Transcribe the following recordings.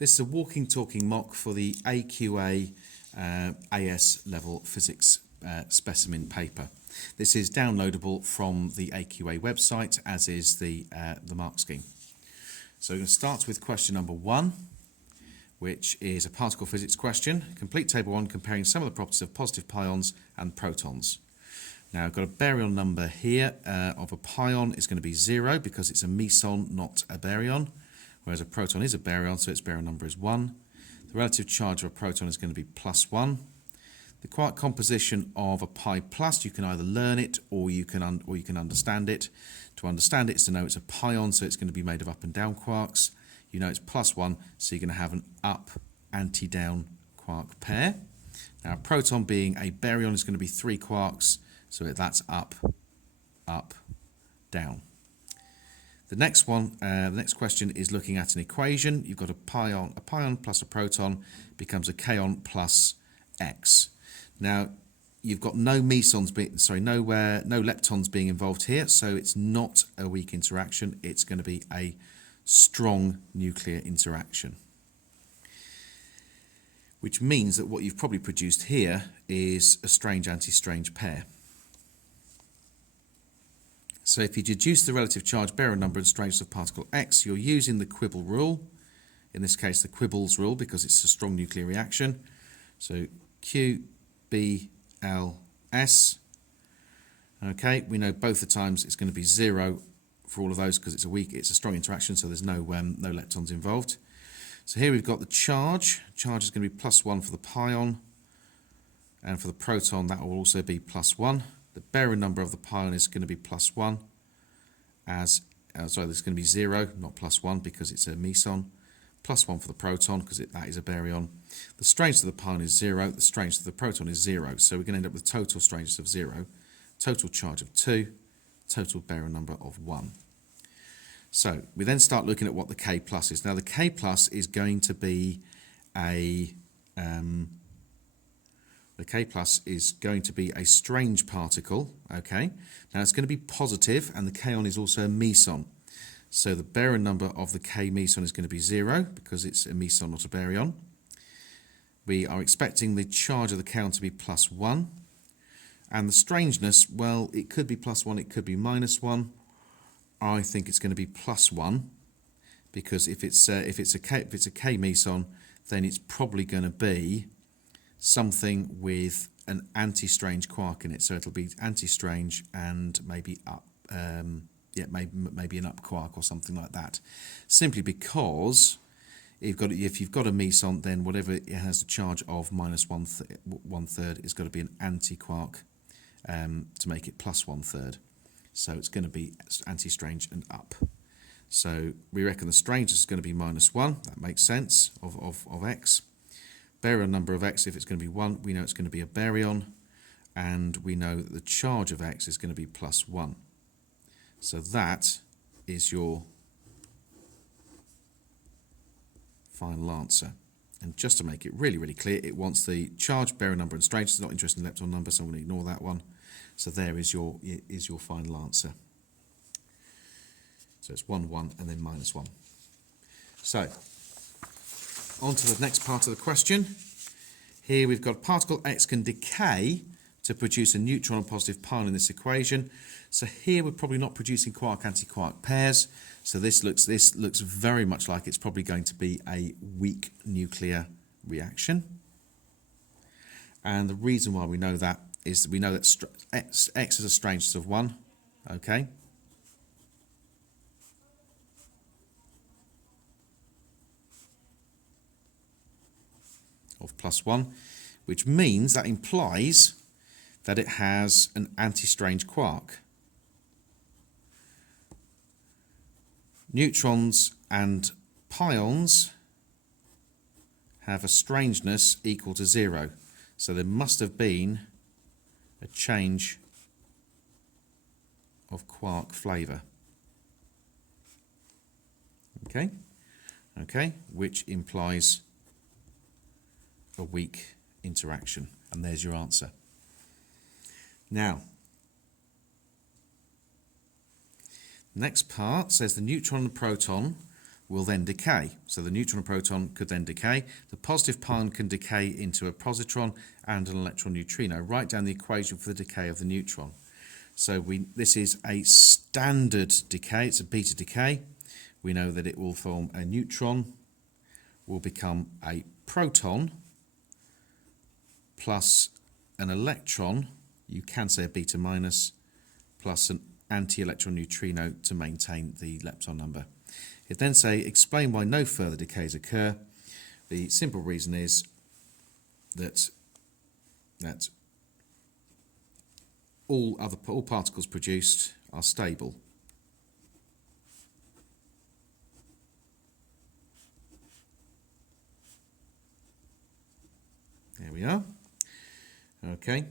This is a walking, talking mock for the AQA AS level physics specimen paper. This is downloadable from the AQA website, as is the mark scheme. So we're going to start with question number 1, which is a particle physics question. Complete table 1 comparing some of the properties of positive pions and protons. Now I've got a baryon number here of a pion is going to be 0 because it's a meson, not a baryon, whereas a proton is a baryon, so its baryon number is 1. The relative charge of a proton is going to be +1. The quark composition of a pi plus, you can either learn it or you can understand it. To understand it is to know it's a pion, so it's going to be made of up and down quarks. You know it's +1, so you're going to have an up anti-down quark pair. Now a proton being a baryon is going to be 3 quarks, so that's up, up, down. The next one, the next question is looking at an equation. You've got a pion plus a proton becomes a kaon plus X. Now you've got no mesons, no leptons being involved here, so it's not a weak interaction. It's going to be a strong nuclear interaction, which means that what you've probably produced here is a strange anti-strange pair. So if you deduce the relative charge, baryon number and strangeness of particle X, you're using the Quibble rule, in this case the Quibbles rule because it's a strong nuclear reaction. So Q, B, L, S. Okay, we know both the times it's going to be 0 for all of those because it's a strong interaction, so there's no leptons involved. So here we've got the charge. Charge is going to be +1 for the pion, and for the proton that will also be +1. The baryon number of the pion is going to be +1, there's going to be 0, not +1 because it's a meson. +1 for the proton because that is a baryon. The strangeness of the pion is 0, the strangeness of the proton is 0, so we're going to end up with total strangeness of 0, total charge of 2, total baryon number of 1. So we then start looking at what the K plus is. Now the K plus is going to be a strange particle. Okay, now it's going to be positive, and the kaon is also a meson. So the baryon number of the K meson is going to be 0 because it's a meson, not a baryon. We are expecting the charge of the kaon to be +1, and the strangeness, well, it could be +1, it could be -1. I think it's going to be +1 because if it's a K meson, then it's probably going to be something with an anti-strange quark in it, so it'll be anti-strange and maybe up, maybe an up quark or something like that. Simply because if you've got a meson, then whatever it has a charge of -1/3 is got to be an anti-quark to make it +1/3. So it's going to be anti-strange and up. So we reckon the strangeness is going to be -1. That makes sense of X. Baryon number of X, if it's going to be 1, we know it's going to be a baryon, and we know that the charge of X is going to be +1. So that is your final answer. And just to make it really, really clear, it wants the charge, baryon number and strangeness. It's not interested in lepton number, so I'm going to ignore that one. So there is your final answer. So it's 1, 1, and then -1. So on to the next part of the question. Here we've got particle X can decay to produce a neutron and positive pion in this equation. So here we're probably not producing quark-anti-quark pairs. So this looks very much like it's probably going to be a weak nuclear reaction. And the reason why we know that is that we know that X has a strangeness of 1. Okay. Of +1, which means that implies that it has an anti-strange quark. Neutrons and pions have a strangeness equal to 0, so there must have been a change of quark flavour. Okay, which implies a weak interaction, and there's your answer. Now, next part says the neutron and the proton will then decay. So the neutron and proton could then decay. The positive pion can decay into a positron and an electron neutrino. Write down the equation for the decay of the neutron. So this is a standard decay. It's a beta decay. We know that it will form a neutron, will become a proton, plus an electron, you can say a beta minus, plus an anti-electron neutrino to maintain the lepton number. It then say, explain why no further decays occur. The simple reason is that all particles produced are stable. There we are. Okay.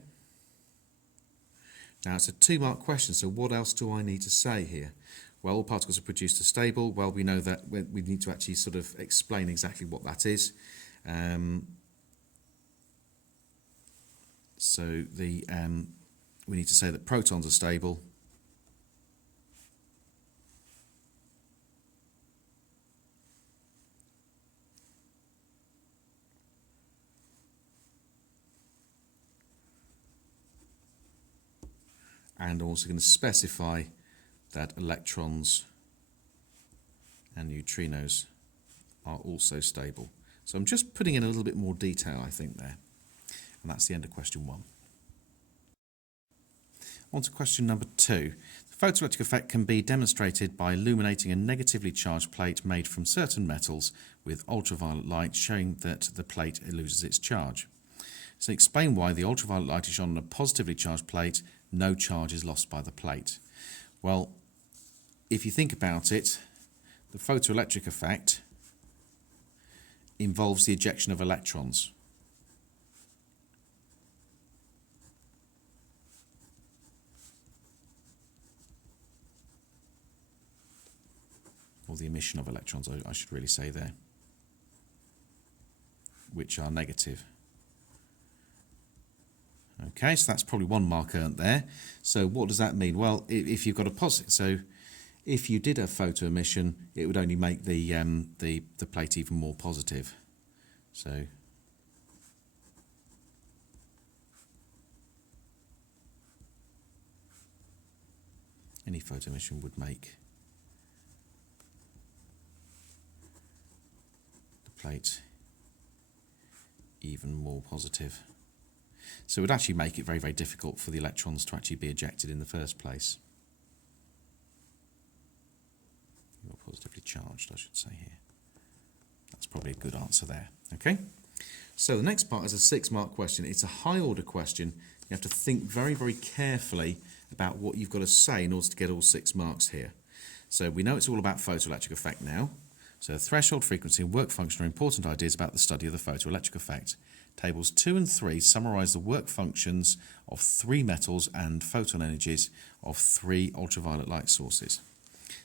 Now it's a 2-mark question, so what else do I need to say here? Well, all particles are produced as stable. Well, we know that we need to actually sort of explain exactly what that is. So we need to say that protons are stable. And also going to specify that electrons and neutrinos are also stable. So I'm just putting in a little bit more detail, I think, there. And that's the end of question 1. On to question number 2. The photoelectric effect can be demonstrated by illuminating a negatively charged plate made from certain metals with ultraviolet light, showing that the plate loses its charge. So explain why the ultraviolet light is shone on a positively charged plate, no charge is lost by the plate. Well, if you think about it, the photoelectric effect involves the ejection of electrons. Or the emission of electrons, I should really say there, which are negative. Okay, so that's probably 1 mark earned there. So what does that mean? Well, if you've got a positive, so if you did a photo emission, it would only make the plate even more positive. So any photo emission would make the plate even more positive. So it would actually make it very, very difficult for the electrons to actually be ejected in the first place. You're positively charged, I should say here. That's probably a good answer there. Okay. So the next part is a 6-mark question. It's a high-order question. You have to think very, very carefully about what you've got to say in order to get all 6 marks here. So we know it's all about photoelectric effect now. So threshold, frequency and work function are important ideas about the study of the photoelectric effect. Tables 2 and 3 summarise the work functions of 3 metals and photon energies of 3 ultraviolet light sources.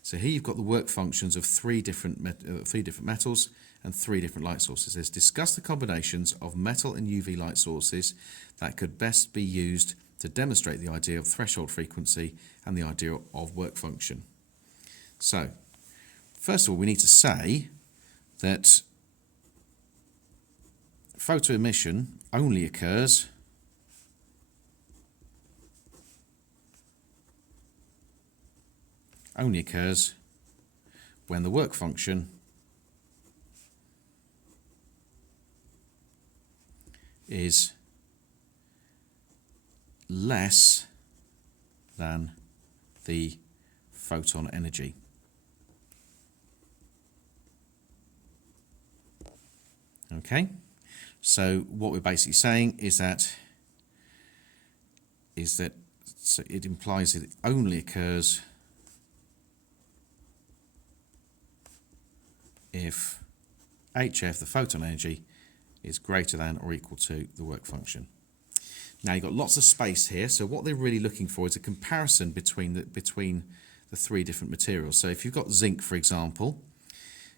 So here you've got the work functions of 3 different metals and 3 different light sources. Let's discuss the combinations of metal and UV light sources that could best be used to demonstrate the idea of threshold frequency and the idea of work function. So, first of all, we need to say that photo emission only occurs when the work function is less than the photon energy. Okay, so what we're basically saying is that so it implies that it only occurs if HF, the photon energy, is greater than or equal to the work function. Now you've got lots of space here, so what they're really looking for is a comparison between the 3 different materials. So if you've got zinc, for example,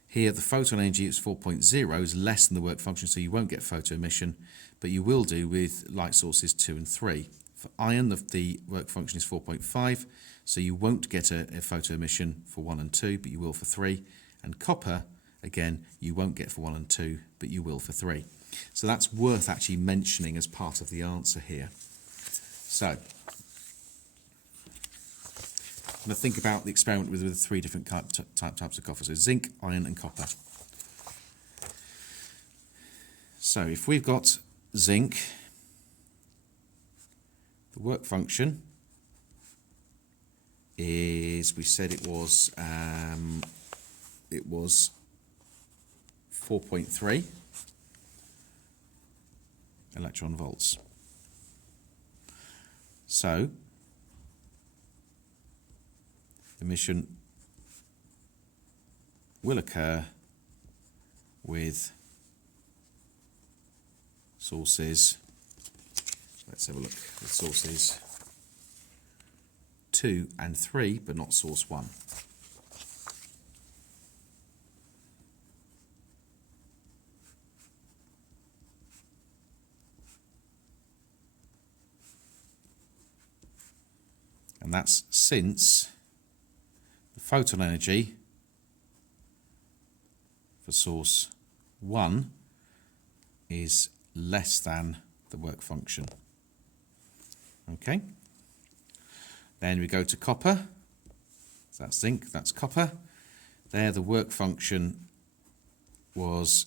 here the photon energy is 4.0, is less than the work function, so you won't get photo emission, but you will do with light sources 2 and 3. For iron, the work function is 4.5, so you won't get a photo emission for 1 and 2, but you will for 3. and copper, again, you won't get for 1 and 2, but you will for 3. So that's worth actually mentioning as part of the answer here. So, now think about the experiment with the 3 different types of copper. So zinc, iron and copper. So if we've got zinc, the work function is, we said it was 4.3 electron volts. So emission will occur with sources, let's have a look, with sources 2 and 3, but not source 1. And that's since the photon energy for source 1 is less than the work function. Okay. Then we go to copper. So that's zinc, that's copper. There the work function was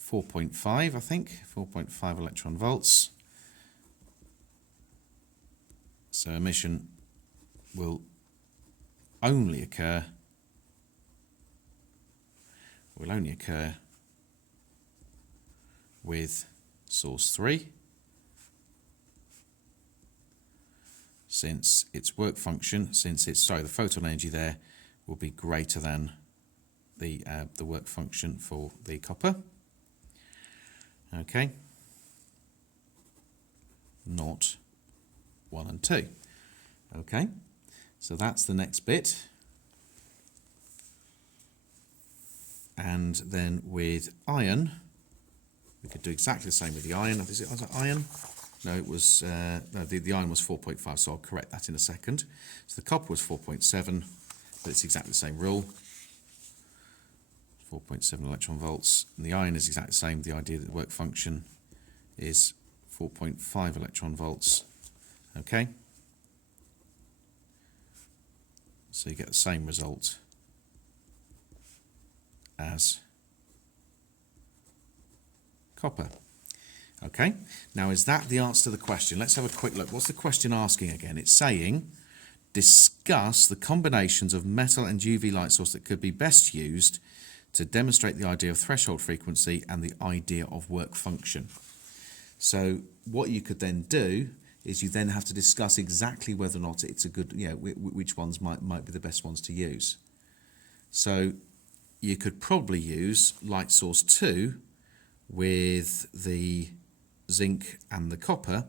4.5, I think, 4.5 electron volts. So emission will only occur with source 3, since its work function, the photon energy there will be greater than the work function for the copper. Okay, not 1 and 2. Okay, so that's the next bit. And then with iron, we could do exactly the same with the iron. Was it iron? No, it was no. The iron was 4.5, so I'll correct that in a second. So the copper was 4.7, but it's exactly the same rule. 4.7 electron volts, and the iron is exactly the same. The idea that the work function is 4.5 electron volts. Okay, so you get the same result as copper. Okay, now is that the answer to the question? Let's have a quick look. What's the question asking again? It's saying, discuss the combinations of metal and UV light source that could be best used to demonstrate the idea of threshold frequency and the idea of work function. So what you could then do is you then have to discuss exactly whether or not it's a good, which ones might be the best ones to use. So you could probably use light source 2 with the zinc and the copper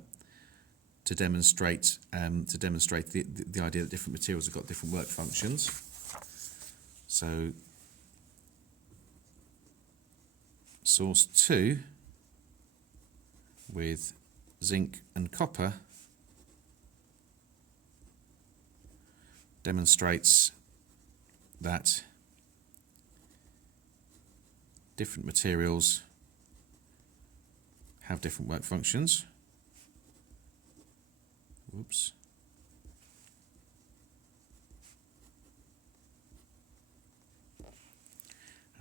to demonstrate the idea that different materials have got different work functions. So source 2 with zinc and copper demonstrates that different materials have different work functions. Whoops.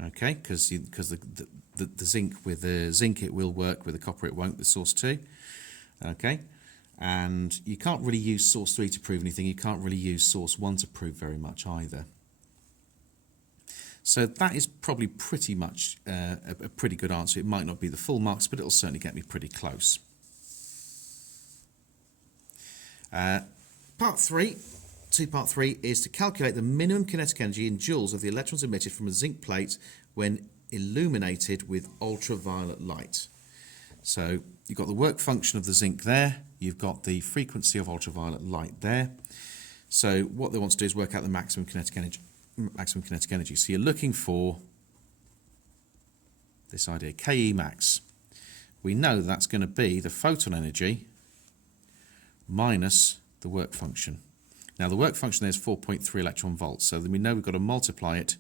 Okay, because the zinc, with the zinc it will work, with the copper it won't, with source 2. Okay, and you can't really use source 3 to prove anything. You can't really use source 1 to prove very much either. So that is probably pretty much a pretty good answer. It might not be the full marks, but it'll certainly get me pretty close. Part 3 is to calculate the minimum kinetic energy in joules of the electrons emitted from a zinc plate when illuminated with ultraviolet light. So you've got the work function of the zinc there, you've got the frequency of ultraviolet light there. So what they want to do is work out the maximum kinetic energy. So you're looking for this idea, Ke max. We know that's going to be the photon energy minus the work function. Now the work function there is 4.3 electron volts, so then we know we've got to multiply it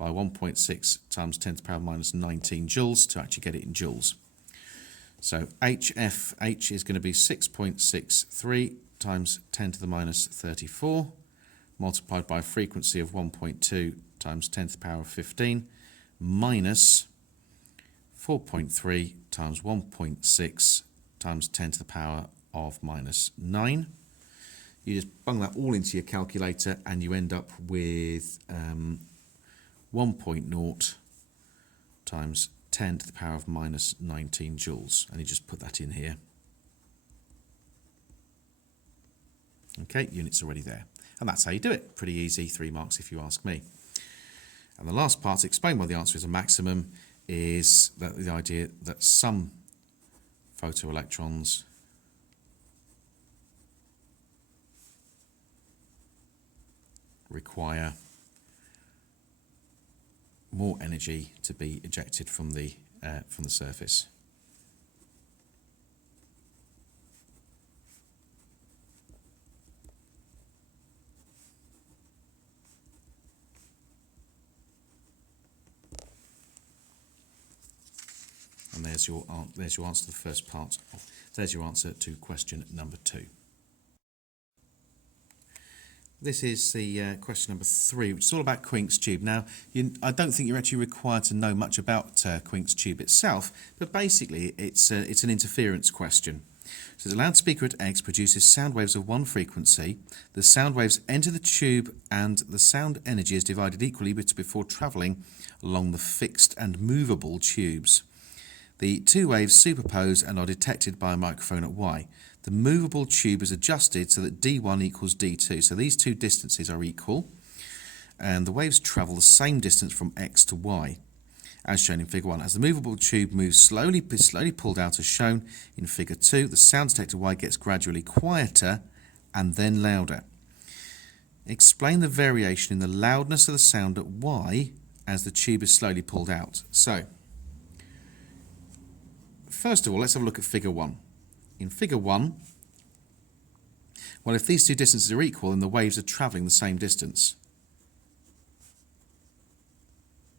by 1.6 times 10 to the power minus 19 joules to actually get it in joules. So HFH is going to be 6.63 times 10 to the minus 34 multiplied by a frequency of 1.2 times 10 to the power of 15 minus 4.3 times 1.6 times 10 to the power of minus 9. You just bung that all into your calculator and you end up with 1.0 times 10 to the power of minus 19 joules. And you just put that in here. Okay, units already there. And that's how you do it. Pretty easy, 3 marks if you ask me. And the last part to explain why the answer is a maximum is that the idea that some photoelectrons require more energy to be ejected from the surface. And there's your answer to the first part. There's your answer to question number 2. This is the question number 3, which is all about Quincke's tube. Now, I don't think you're actually required to know much about Quincke's tube itself, but basically it's an interference question. So the loudspeaker at X produces sound waves of one frequency. The sound waves enter the tube and the sound energy is divided equally before travelling along the fixed and movable tubes. The two waves superpose and are detected by a microphone at Y. The movable tube is adjusted so that D1 equals D2. So these two distances are equal, and the waves travel the same distance from X to Y, as shown in Figure 1. As the movable tube moves slowly pulled out as shown in Figure 2, the sound detector Y gets gradually quieter and then louder. Explain the variation in the loudness of the sound at Y as the tube is slowly pulled out. So, first of all, let's have a look at Figure 1. In Figure 1, well, if these two distances are equal, then the waves are travelling the same distance.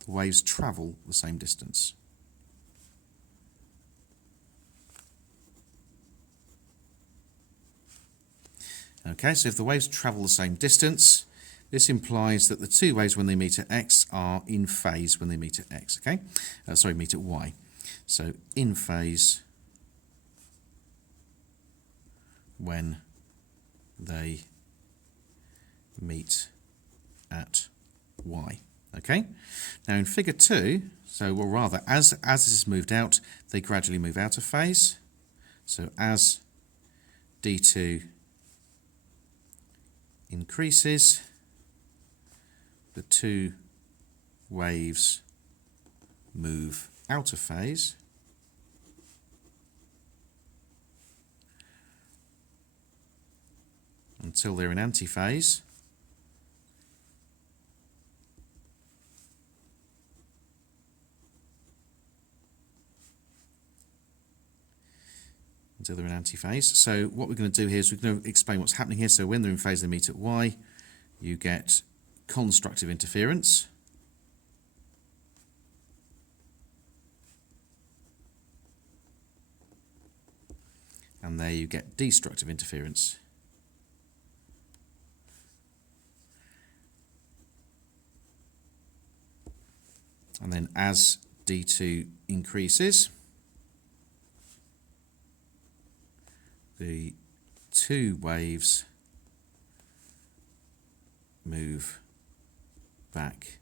The waves travel the same distance. Okay, so if the waves travel the same distance, this implies that the two waves when they meet at X are in phase when they meet at X, okay? Meet at Y. So in phase when they meet at Y. Okay? Now in Figure 2, as this is moved out, they gradually move out of phase. So as D2 increases, the two waves move out of phase. Until they're in antiphase. Until they're in antiphase. So what we're going to do here is we're going to explain what's happening here. So when they're in phase, they meet at Y. You get constructive interference. And there you get destructive interference. And then as D2 increases, the two waves move back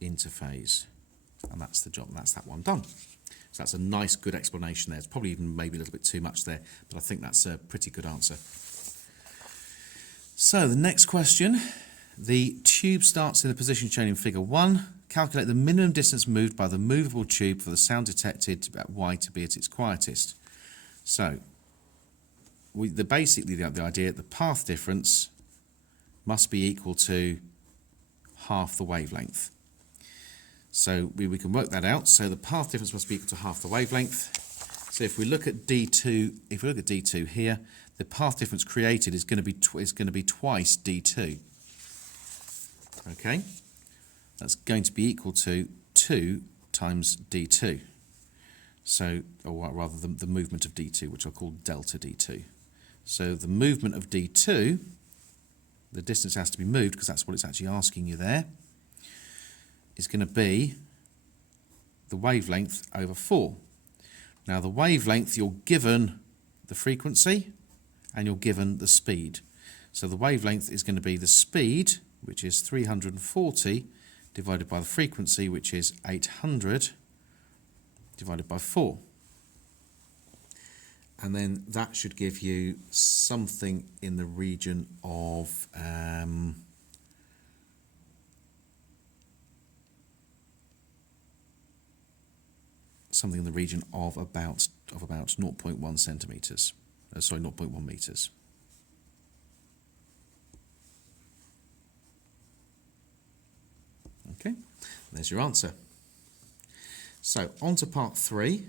into phase. And that's the job, and that's that one done. So that's a nice, good explanation there. It's probably even maybe a little bit too much there, but I think that's a pretty good answer. So the next question, the tube starts in the position shown in Figure 1. Calculate the minimum distance moved by the movable tube for the sound detected at Y to be at its quietest. So, basically the idea, the path difference must be equal to half the wavelength. So we can work that out. So the path difference must be equal to half the wavelength. So if we look at D2, here, the path difference created is going to be twice D2. Okay. that's going to be equal to 2 times d2. So, or rather the movement of d2, which I'll call delta d2. So the movement of d2, the distance has to be moved because that's what it's actually asking you there, is going to be the wavelength over 4. Now the wavelength, you're given the frequency and you're given the speed. So the wavelength is going to be the speed, which is 340, divided by the frequency, which is 800, divided by 4. And then that should give you something in the region of about 0.1 centimeters. Sorry, 0.1 meters. Okay, there's your answer. So on to part 3.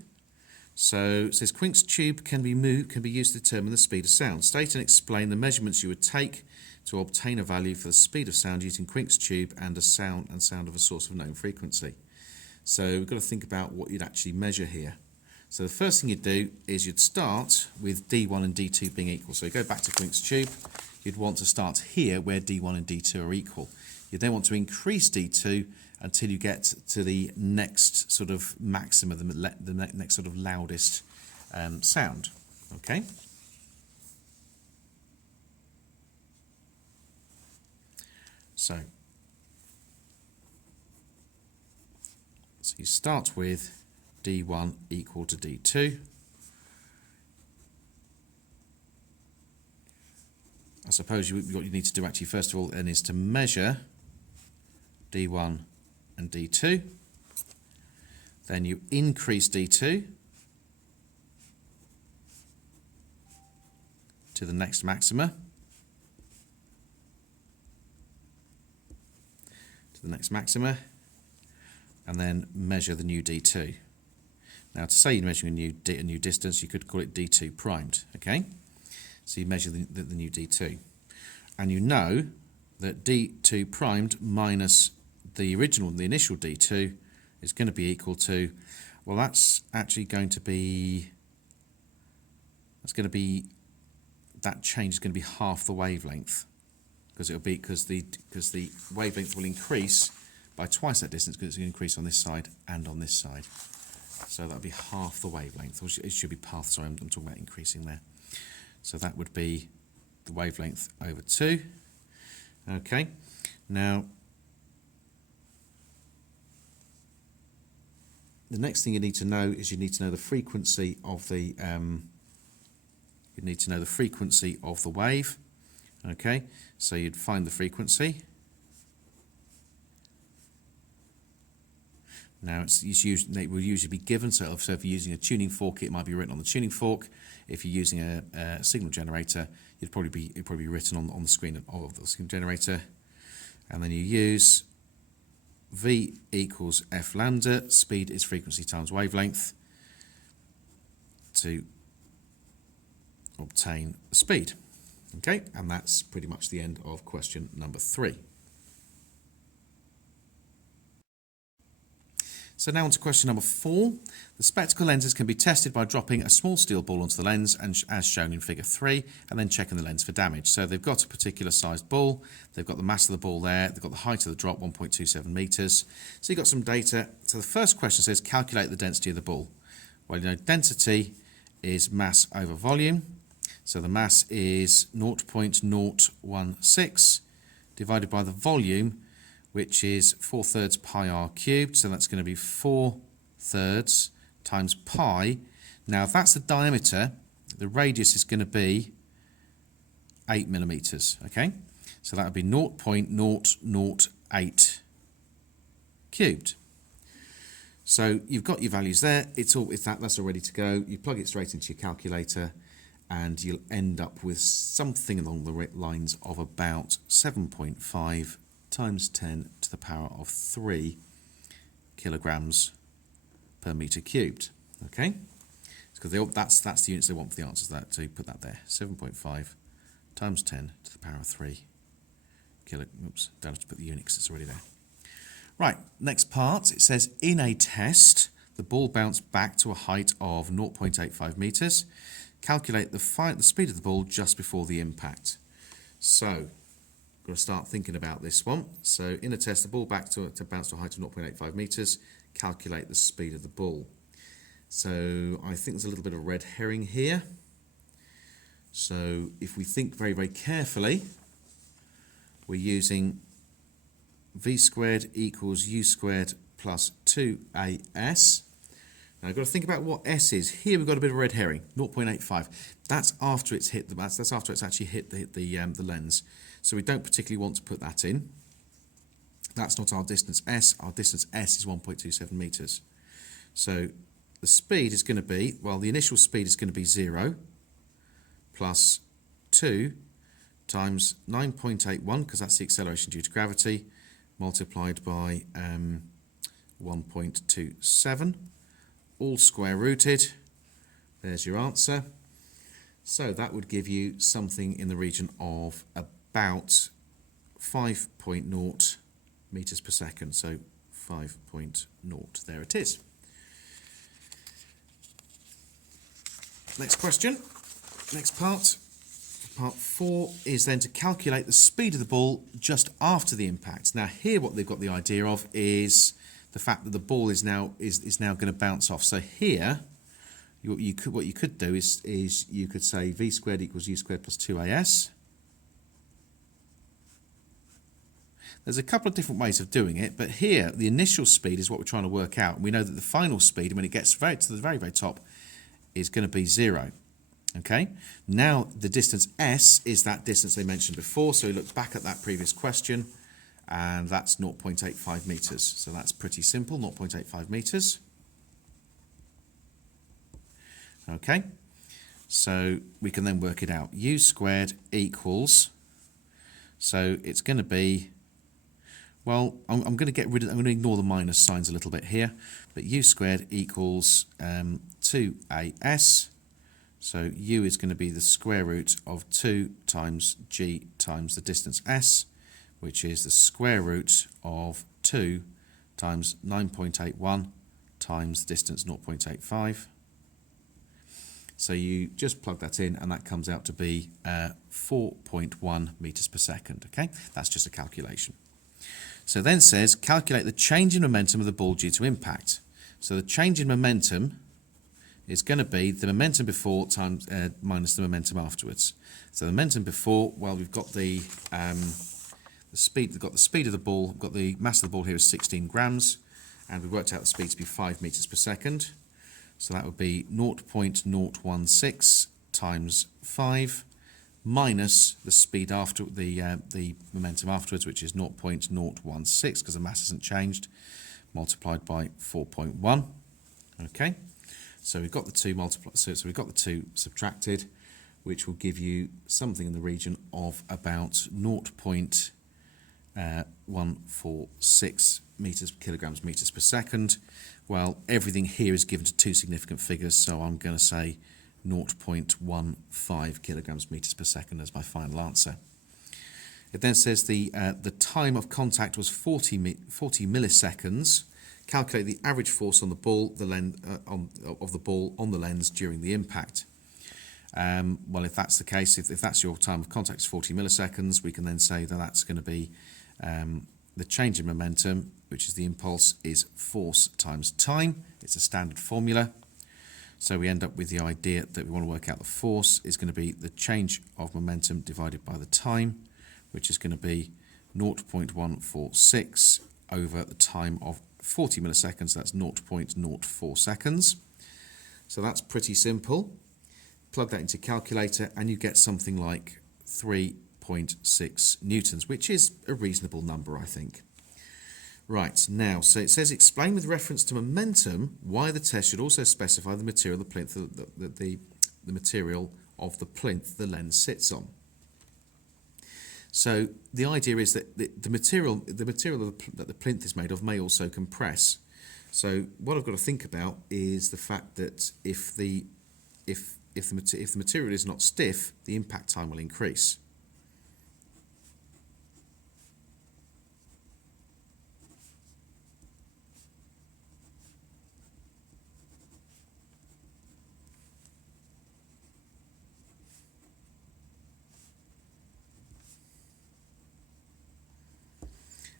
So it says Quink's tube can be used to determine the speed of sound. State and explain the measurements you would take to obtain a value for the speed of sound using Quink's tube and sound of a source of known frequency. So we've got to think about what you'd actually measure here. So the first thing you'd do is you'd start with D1 and D2 being equal. So you go back to Quink's tube, you'd want to start here where D1 and D2 are equal. You then want to increase D2 until you get to the next sort of maxima, the next sort of loudest sound. Okay? So you start with D1 equal to D2. I suppose what you need to do actually first of all then is to measure D1 and D2. Then you increase D2 to the next maxima. And then measure the new D2. Now to say you're measuring a new distance, you could call it D2 primed, okay? So you measure the new D2. And you know that D2 primed minus the initial D2 is going to be equal to, well, that's actually going to be, that change is going to be half the wavelength, because the wavelength will increase by twice that distance because it's going to increase on this side and on this side. So that'll be half the wavelength, or it should be path, sorry, I'm talking about increasing there. So that would be the wavelength over 2. Okay, now the next thing you need to know is you need to know the frequency of the wave. Okay, so you'd find the frequency. Now it will usually be given, so if you're using a tuning fork, it might be written on the tuning fork. If you're using a signal generator, it'd probably be written on the screen of the signal generator. And then you use V equals F lambda, speed is frequency times wavelength, to obtain the speed. Okay, and that's pretty much the end of question number 3. So now on to question number 4. The spectacle lenses can be tested by dropping a small steel ball onto the lens, and as shown in figure 3, and then checking the lens for damage. So they've got a particular sized ball, they've got the mass of the ball there, they've got the height of the drop, 1.27 metres. So you've got some data. So the first question says calculate the density of the ball. Well, you know, density is mass over volume. So the mass is 0.016 divided by the volume, which is 4/3 pi r cubed, so that's going to be 4/3 times pi. Now, if that's the diameter, the radius is going to be 8 millimeters, okay? So that would be 0.008 cubed. So you've got your values there. That's all ready to go. You plug it straight into your calculator, and you'll end up with something along the lines of about 7.5 times 10 to the power of 3 kilograms per metre cubed. Okay? Because that's the units they want for the answers, so you put that there. 7.5 times 10 to the power of 3 kilo. Oops, don't have to put the unit because it's already there. Right, next part, it says in a test, the ball bounced back to a height of 0.85 metres. Calculate the speed of the ball just before the impact. So, got to start thinking about this one. So, in a test, the ball back to bounce to a height of 0.85 metres. Calculate the speed of the ball. So, I think there's a little bit of red herring here. So, if we think very, very carefully, we're using v squared equals u squared plus 2as. Now I've got to think about what s is. Here we've got a bit of a red herring, 0.85. That's after it's hit that's after it's actually hit the lens. So we don't particularly want to put that in. That's not our distance s. Our distance s is 1.27 metres. So the speed is going to be, well, the initial speed is going to be 0 plus 2 times 9.81, because that's the acceleration due to gravity, multiplied by 1.27, all square rooted. There's your answer. So that would give you something in the region of about 5.0 metres per second. So 5.0, there it is. Next question, next part. Part 4 is then to calculate the speed of the ball just after the impact. Now here what they've got the idea of is the fact that the ball is now going to bounce off. So here what you could do is you could say v squared equals u squared plus 2as. There's a couple of different ways of doing it, but here the initial speed is what we're trying to work out. We know that the final speed, when it gets to the very, very top, is going to be 0. Okay, now the distance s is that distance they mentioned before, so we look back at that previous question, and that's 0.85 metres. So that's pretty simple, 0.85 metres. Okay, so we can then work it out. U squared equals, so it's going to be, well, I'm going to get rid of, I'm going to ignore the minus signs a little bit here, but u squared equals 2as. So u is going to be the square root of 2 times g times the distance s, which is the square root of 2 times 9.81 times the distance 0.85. So you just plug that in and that comes out to be 4.1 metres per second. Okay, that's just a calculation. So then says calculate the change in momentum of the ball due to impact. So the change in momentum is going to be the momentum before times minus the momentum afterwards. So the momentum before, well, we've got the speed. We've got the speed of the ball. We've got the mass of the ball here is 16 grams, and we worked out the speed to be 5 meters per second. So that would be 0.016 times 5 minus the speed after the momentum afterwards, which is 0.016 because the mass hasn't changed, multiplied by 4.1. Okay. So we've got the two so we've got the two subtracted, which will give you something in the region of about 0.146 kilograms meters per second. Well, everything here is given to two significant figures, so I'm going to say 0.15 kilograms meters per second as my final answer. It then says the time of contact was 40 milliseconds. Calculate the average force on the ball, of the ball on the lens during the impact. Well, if that's the case, if that's your time of contact is 40 milliseconds, we can then say that that's going to be the change in momentum, which is the impulse, is force times time. It's a standard formula. So we end up with the idea that we want to work out the force is going to be the change of momentum divided by the time, which is going to be 0.146 over the time of 40 milliseconds, that's 0.04 seconds. So that's pretty simple. Plug that into your calculator and you get something like 3.6 newtons, which is a reasonable number, I think. Right, now, so it says explain with reference to momentum why the test should also specify the material of the plinth, the material of the plinth the lens sits on. So the idea is that the material that the plinth is made of may also compress. So what I've got to think about is the fact that if the material is not stiff, the impact time will increase.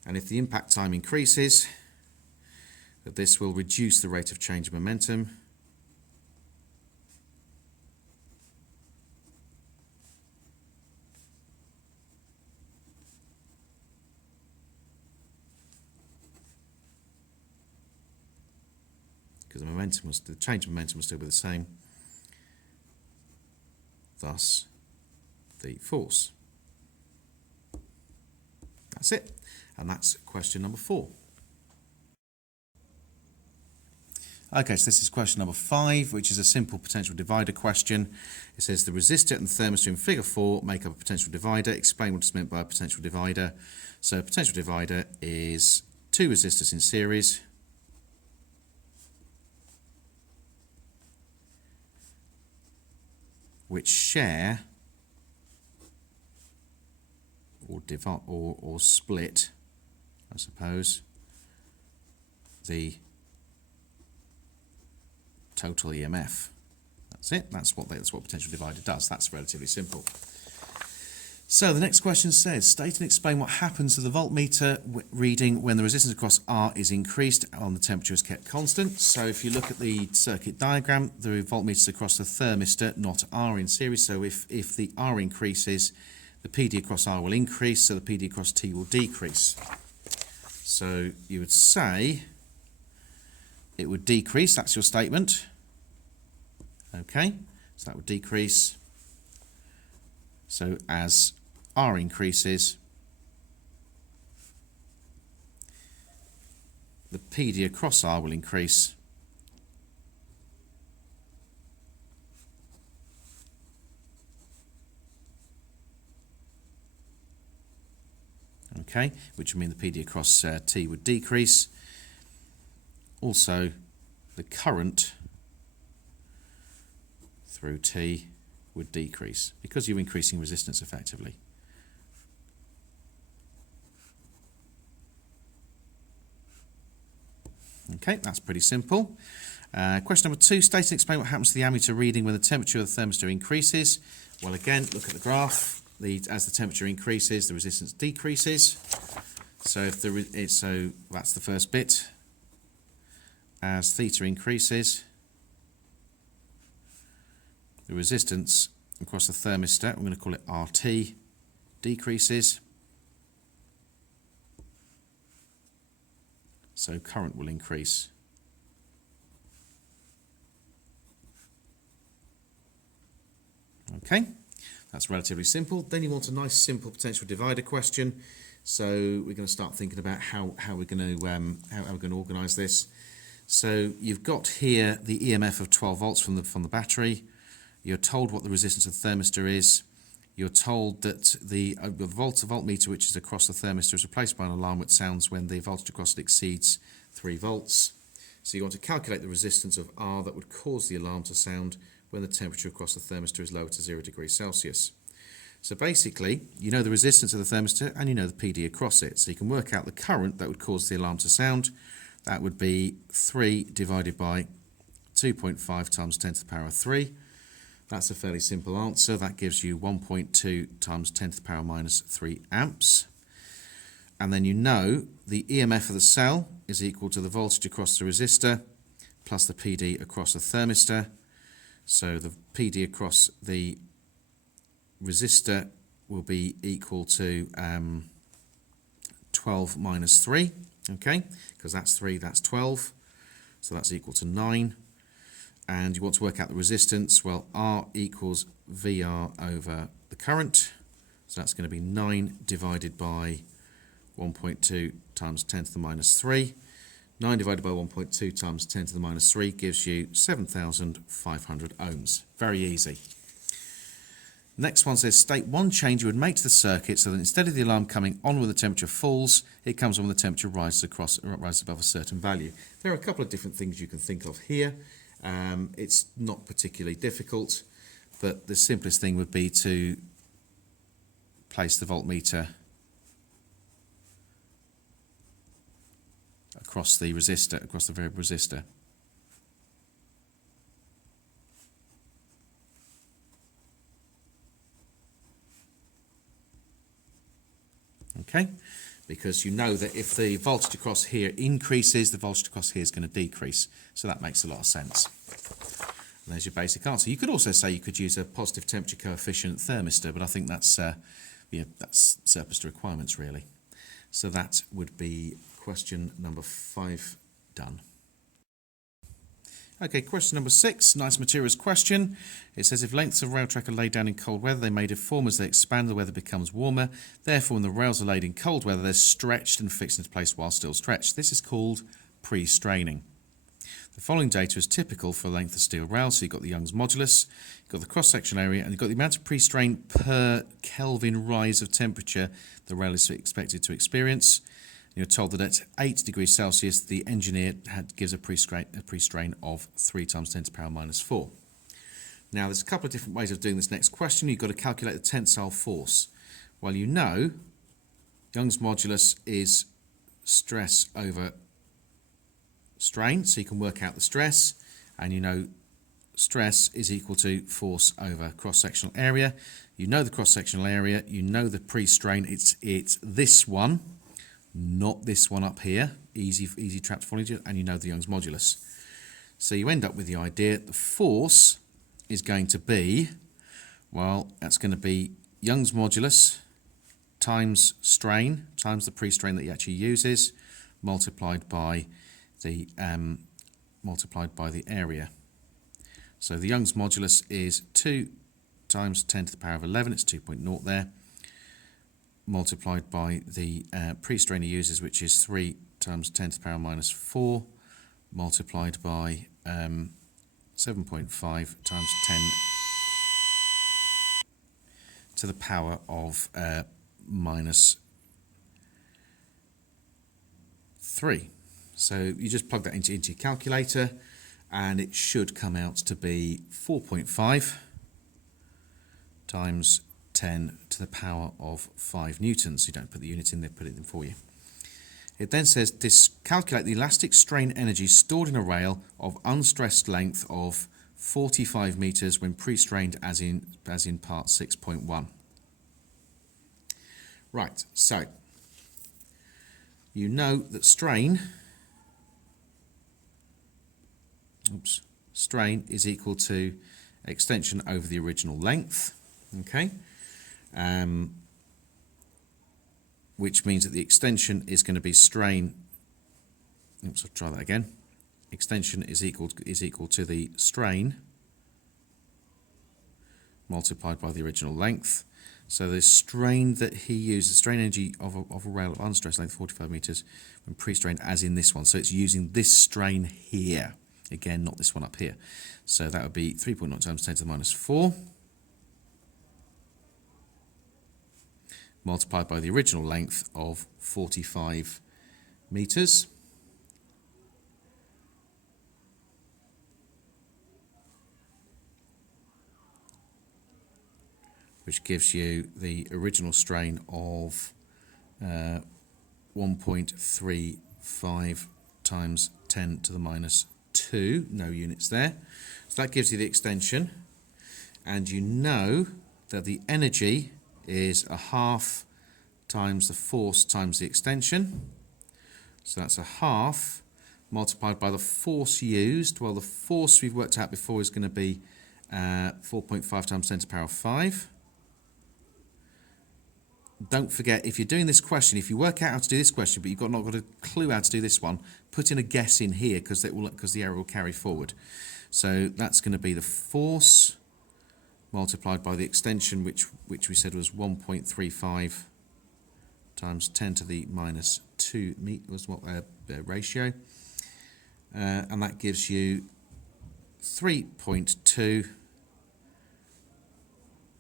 And if the impact time increases, that this will reduce the rate of change of momentum. Because the change of momentum will still be the same. Thus, the force. That's it. And that's question number 4. Okay, so this is question number 5, which is a simple potential divider question. It says the resistor and thermistor in figure 4 make up a potential divider. Explain what is meant by a potential divider. So a potential divider is 2 resistors in series which share or divide or split, I suppose, the total EMF. That's it. That's what potential divider does. That's relatively simple. So the next question says, state and explain what happens to the voltmeter reading when the resistance across R is increased and the temperature is kept constant. So if you look at the circuit diagram, the voltmeter is across the thermistor, not R in series. So if the R increases, the PD across R will increase, so the PD across T will decrease. So you would say it would decrease, that's your statement. Okay, so that would decrease. So as R increases, the PD across R will increase. Okay, which would mean the PD across T would decrease. Also, the current through T would decrease because you're increasing resistance effectively. Okay, that's pretty simple. Question number 2, state and explain what happens to the ammeter reading when the temperature of the thermistor increases. Well, again, look at the graph. As the temperature increases, the resistance decreases. So so that's the first bit. As theta increases, the resistance across the thermistor, I'm going to call it RT, decreases. So current will increase. Okay, that's relatively simple. Then you want a nice simple potential divider question. So we're going to start thinking about how we're going to organise this. So you've got here the EMF of 12 volts from the battery. You're told what the resistance of the thermistor is. You're told that the voltmeter, which is across the thermistor, is replaced by an alarm which sounds when the voltage across it exceeds 3 volts. So you want to calculate the resistance of R that would cause the alarm to sound when the temperature across the thermistor is lower to 0 degrees Celsius. So basically, you know the resistance of the thermistor and you know the PD across it. So you can work out the current that would cause the alarm to sound. That would be 3 divided by 2.5 times 10 to the power of 3. That's a fairly simple answer. That gives you 1.2 times 10 to the power minus 3 amps. And then you know the EMF of the cell is equal to the voltage across the resistor plus the PD across the thermistor. So the PD across the resistor will be equal to 12 minus 3, okay, because that's 3, that's 12, so that's equal to 9. And you want to work out the resistance. Well, R equals VR over the current, so that's going to be 9 divided by 1.2 times 10 to the minus 3. 9 divided by 1.2 times 10 to the minus 3 gives you 7,500 ohms. Very easy. Next one says, state one change you would make to the circuit so that instead of the alarm coming on when the temperature falls, it comes on when the temperature rises above a certain value. There are a couple of different things you can think of here. It's not particularly difficult, but the simplest thing would be to place the voltmeter across the resistor, across the variable resistor. Okay, because you know that if the voltage across here increases, the voltage across here is going to decrease. So that makes a lot of sense. And there's your basic answer. You could also say you could use a positive temperature coefficient thermistor, but I think that's that's surplus to requirements really. So that would be question number 5 done. Okay, question number 6, nice materials question. It says if lengths of rail track are laid down in cold weather, they may deform as they expand, the weather becomes warmer. Therefore, when the rails are laid in cold weather, they're stretched and fixed into place while still stretched. This is called pre-straining. The following data is typical for the length of steel rail. So you've got the Young's modulus, you've got the cross-sectional area, and you've got the amount of pre-strain per Kelvin rise of temperature the rail is expected to experience. You're told that at 8 degrees Celsius, the engineer gives a pre-strain of 3 times 10 to the power minus 4. Now, there's a couple of different ways of doing this next question. You've got to calculate the tensile force. Well, you know Young's modulus is stress over strain, so you can work out the stress, and you know stress is equal to force over cross-sectional area. You know the cross-sectional area, you know the pre-strain, it's this one, not this one up here, easy trap to follow, and you know the Young's modulus. So you end up with the idea the force is going to be, well, that's going to be Young's modulus times strain, times the pre-strain that he actually uses, multiplied by the area. So the Young's modulus is 2 times 10 to the power of 11, it's 2.0 there, multiplied by the pre-strain he uses, which is 3 times 10 to the power minus 4, multiplied by 7.5 times 10 to the power of minus 3. So you just plug that into your calculator and it should come out to be 4.5 times 10 to the power of 5 newtons. You don't put the unit in there, put it in for you. It then says calculate the elastic strain energy stored in a rail of unstressed length of 45 meters when pre-strained as in part 6.1. Right, so you know that strain is equal to extension over the original length, okay, which means that the extension is going to be strain. Oops, I'll try that again. Extension is equal to the strain multiplied by the original length. So the strain that he used, the strain energy of a rail of unstressed length 45 meters when pre-strained as in this one. So it's using this strain here. Again, not this one up here. So that would be 3.0 times 10 to the minus 4 multiplied by the original length of 45 meters. Which gives you the original strain of 1.35 times 10 to the minus 2, no units there. So that gives you the extension, and you know that the energy is a half times the force times the extension. So that's a half multiplied by the force used. Well, the force we've worked out before is going to be 4.5 times 10 to the power of 5. Don't forget, if you're doing this question, if you work out how to do this question, but you've not got a clue how to do this one, put in a guess in here because the error will carry forward. So that's going to be the force multiplied by the extension, which we said was 1.35 times 10 to the minus 2 was what ratio, and that gives you 3.2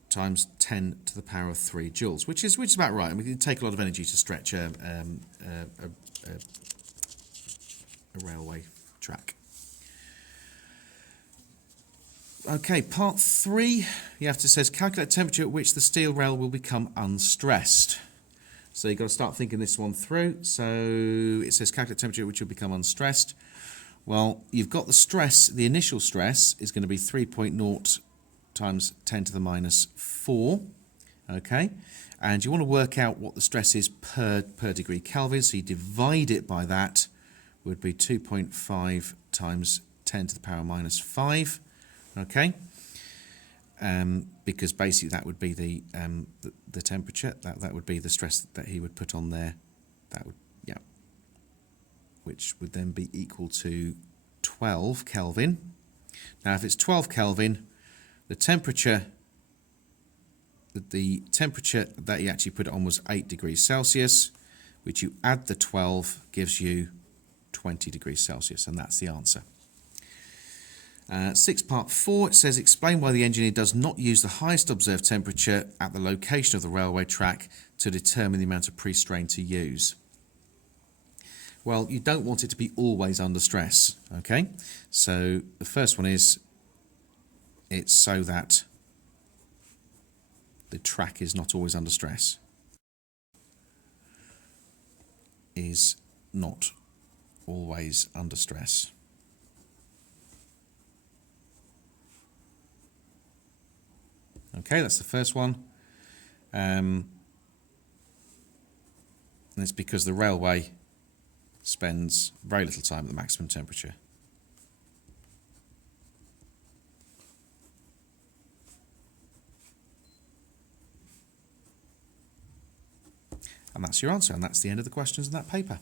times 10 to the power of 3 joules, which is about right. I mean, it can take a lot of energy to stretch a railway track. Okay, part 3, you have to says calculate temperature at which the steel rail will become unstressed. So you've got to start thinking this one through. So it says calculate temperature at which will become unstressed. Well, you've got the stress, the initial stress is going to be 3.0 times 10 to the minus 4, okay? And you want to work out what the stress is per degree Kelvin, so you divide it by that, would be 2.5 times 10 to the power minus 5, okay? Because basically that would be the temperature, that would be the stress that he would put on there, that would, yeah, which would then be equal to 12 Kelvin. Now if it's 12 Kelvin, the temperature that he actually put it on was 8 degrees Celsius, which you add the 12 gives you 20 degrees Celsius, and that's the answer. 6 part 4, it says explain why the engineer does not use the highest observed temperature at the location of the railway track to determine the amount of pre-strain to use. Well, you don't want it to be always under stress, okay? So the first one is it's so that the track is not always under stress. Is not always under stress. Okay, that's the first one. And it's because the railway spends very little time at the maximum temperature. And that's your answer, and that's the end of the questions in that paper.